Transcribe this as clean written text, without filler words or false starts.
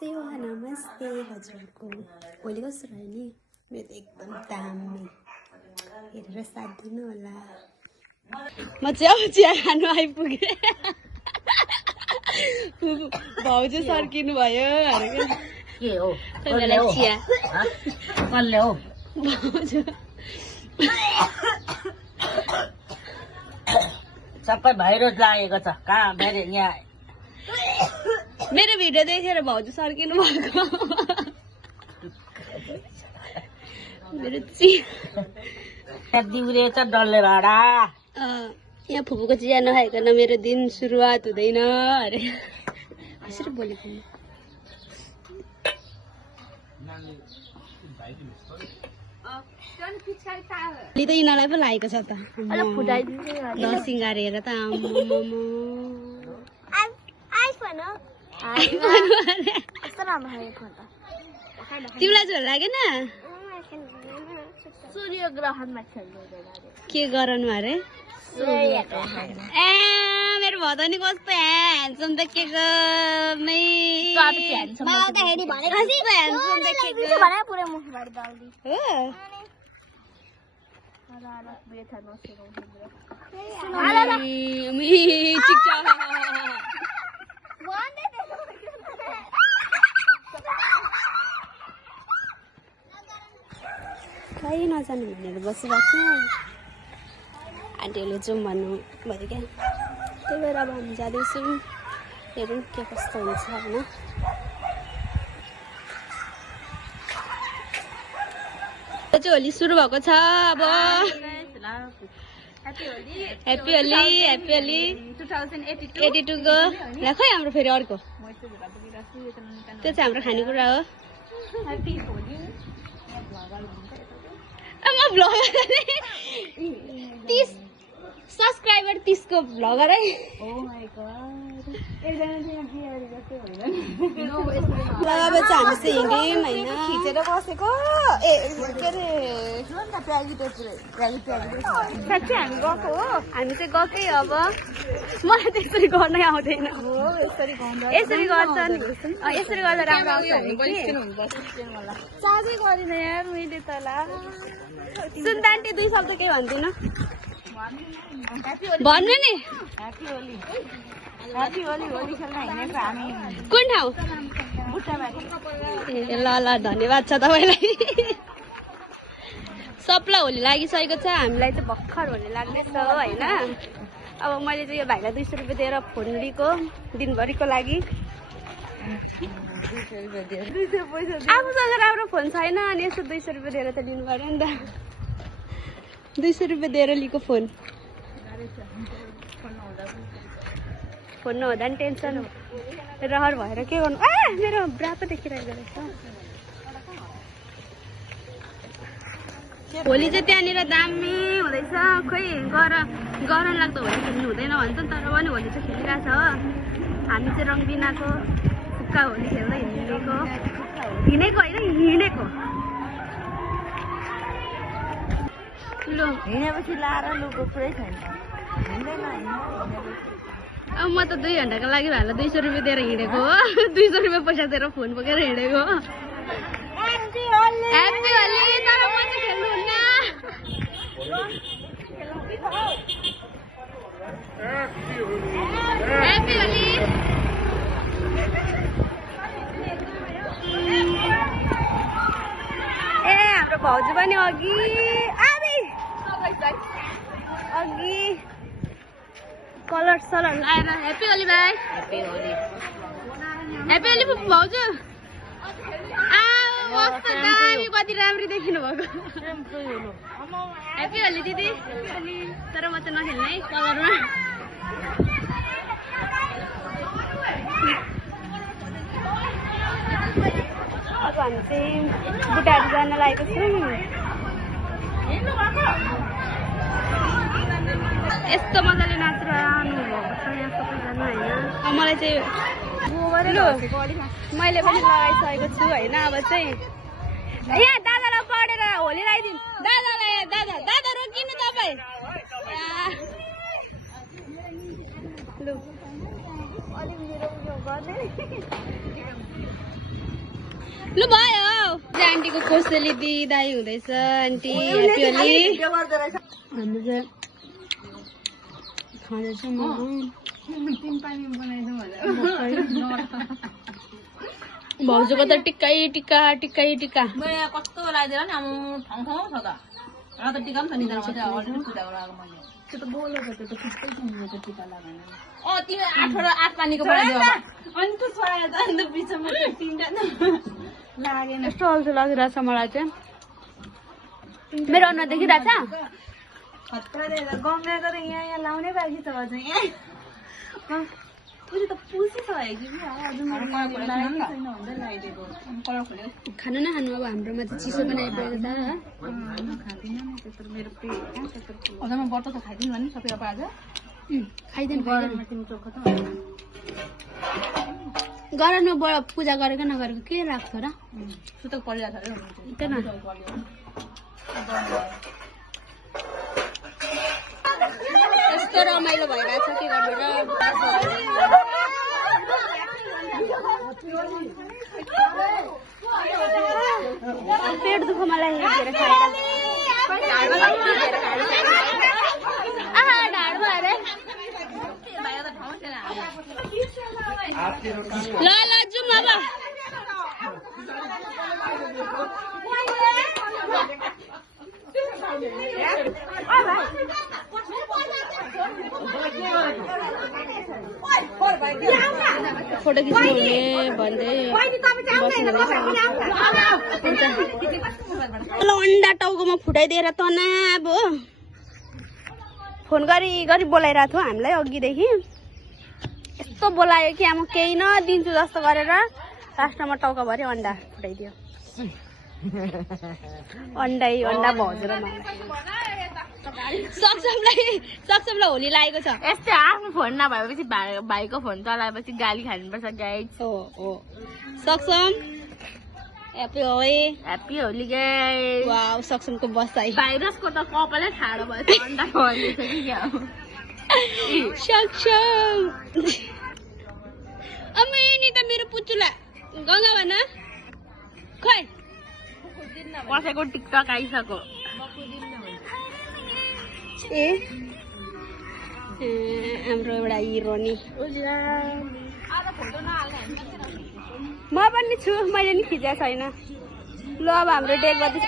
सेवा नमस्ते हजुरको भोलि कस्तो रह्यो नि मेरो एकदम दामी हेरेर साथ दिनु होला। म चाहिँ अब चिया खानु आइपुगेँ। भाउजू सर्किनु भयो अरे के हो चिया कसले हो भाउजू सबै भाइरस लागेको छ कहाँ मेरो यहाँ मेरो भिडियो देखेर भाउजू सर्किनु भएको। मेरो चिया दिउरेछ डल्ले भाडा यहाँ फुपूको चिया नखाइकन मेरो दिन सुरुवात हुँदैन अरे कसरी बोलेको नि त यिनीहरूलाई पो लागेको छ त दसिङ गरेर त तिमीलाई झोल लागेन सूर्य ग्रहणमा खेल्नु के गरौँ अरे ए मेरो भदनी कस्तो ह्यान्डसम देखेको खै नजानु भनेर बसिरहेको थिएँ। आन्टीहरूले जाउँ भन्नु भयो क्या त्यही भएर अब हामी जाँदैछौँ। हेरौँ के कस्तो हुन्छ होइन। चाहिँ होली सुरु भएको छ अब। ह्याप्पी होली ह्याप्पी होली 2082 को ला खै हाम्रो फेरि अर्को त्यो चाहिँ हाम्रो खानेकुरा हो। म भ्लगर 30 सब्सक्राइबर 30 को भ्लगर है। अब चाहिँ हामी चाहिँ हिँड्यौँ होइन खिचेर बसेको ए के अरे साँच्चै हामी गएको हो। हामी चाहिँ गएकै अब मलाई त्यसरी गर्नै आउँदैन। यसरी गर्छ नि यसरी गर्दा राम्रो आउँछ चार्जै गरिनँ यार मैले तँलाई। सुन्दा आन्टी 2 शब्द केही भन्दिनँ भन्नु नि कुन ठाउँ ए ल ल धन्यवाद छ तपाईँलाई। सबलाई होली लागिसकेको छ हामीलाई चाहिँ भर्खर होली लाग्दैछ होइन। अब मैले चाहिँ यो भाइलाई 200 रुपियाँ दिएर फोन लिएको दिनभरिको लागि। आफूसँग राम्रो फोन छैन अनि यस्तो 200 रुपियाँ दिएर त लिनु पऱ्यो नि त। 200 रुपियाँ दिएर लिएको फोन नहुँदा नि टेन्सन रहर भएर के गर्नु। मेरो ब्रा पो देखिरहेको रहेछ। होली चाहिँ त्यहाँनिर दामी हुँदैछ। खोइ गरम लाग्दो होली खेल्नु हुँदैन भन्छ नि तर पनि होली चाहिँ खेलिरहेछ। हामी चाहिँ रङ बिनाको फुक्का होली खेल्दै हिँडेको होइन हिँडेको। लु हिँडेपछि लाएर लुको पुरै छैन अब म त 2 घन्टाको लागि भाइलाई 200 रुपियाँ दिएर हिँडेको हो। 200 रुपियाँ पैसा दिएर फोन बोकेर हिँडेको। ह्याप्पी होली तर म चाहिँ खेल्नुहुन्न। ह्याप्पी होली ए हाम्रो भाउजू पनि अघि कलर सलर लाएर ह्याप्पी होली भाइ ह्याप्पी होली भाउजू। कस्तो दामी कति राम्री देखिनु भएको। ह्याप्पी होली दिदी तर म चाहिँ नखेल्ने है कलरमा। अब हामी चाहिँ बुट्टाहरू जान लागेको छौँ। यस्तो मजाले नाचेर आउनुभएको छ यहाँ सबैजना होइन। मलाई चाहिँ मैले पनि लगाइसकेको छु होइन। अब चाहिँ यहाँ दादालाई पढेर होली लगाइदिनु दादालाई। दादा रोकिनु तपाईँ लु लु भयो आन्टीको कोसेली बिदाई हुँदैछ आन्टी ह्याप्पी होली हाम्रो चाहिँ खाँदैछ म भाउजूको त टिक्कै टिक्का टिक्कै टिक्का कस्तो लाग्दैन नि अब ठाउँ ठाउँ छ त र त टिका पनि छ नि तर पूजा गरेर आएको मैले त्यो त बोलो त त्यो त फिक्सै तिमीले त टिका लगाएन तिमी 8 पानीको बनाइदेऊ अनि त सोया त अन्त बिचमा तिनटा लागेन यस्तो अल्छी लागिरहेछ मलाई चाहिँ मेरो अनुहार देखिरहेछ खतरा देला गङ्गाको त यहाँ लाउने बाँकी छ अझै यहाँ उयो त पुसिसक्यो कि अझै मैले छैन भन्दै लगाइदिएको कलर खोल्यो खानु न खानु अब हाम्रोमा चाहिँ चिसो पनि आइपुगेको छ खाँदिनँ नि त्यत्रो मेरो पेट अझ म बट्टा त खाइदिनु नि सबै अब आज खाइदेन गरममा तिमी चोखो त गरममा पूजा गरेको नगरेको के लाग्छ र सुतक परिरहेको छ त्यही न यस्तो रमाइलो भइरहेछ के गर्नु र पेट दुख मलाई हेरेर खाएर ढाड भयो ल ल जाउँ अब फोटो खिच्नु हुने भन्दै अन्डा टाउकोमा फुटाइदिएर तनाब हो फोन गरी गरी बोलाइरहेको थियो हामीलाई अघिदेखि यस्तो बोलायो कि अब केही नदिन्छु जस्तो गरेर लास्टमा टाउकोभरि अन्डा फुटाइदियो अन्डा भाउजूले सक्समलाई होली लागेको छ यस्तै आफ्नो फोन नभएपछि भाइको फोन चलाएपछि गाली खानुपर्छ गाइस हो Saksham happy Holi happy Holi guys wow सक्समको बसाइ भाइरसको त कपालै ठाडो भयो अन्डा खोल्दैछ कि क्या हो सक्सम अम्मै नि त मेरो पुच्चुला गङ्गा भन खै कसैको टिकटक आइसक्यो ए हाम्रो एउटा हिरो नि म पनि छु मैले नि खिचेको छैन ल अब हाम्रो डेक गर्दैछ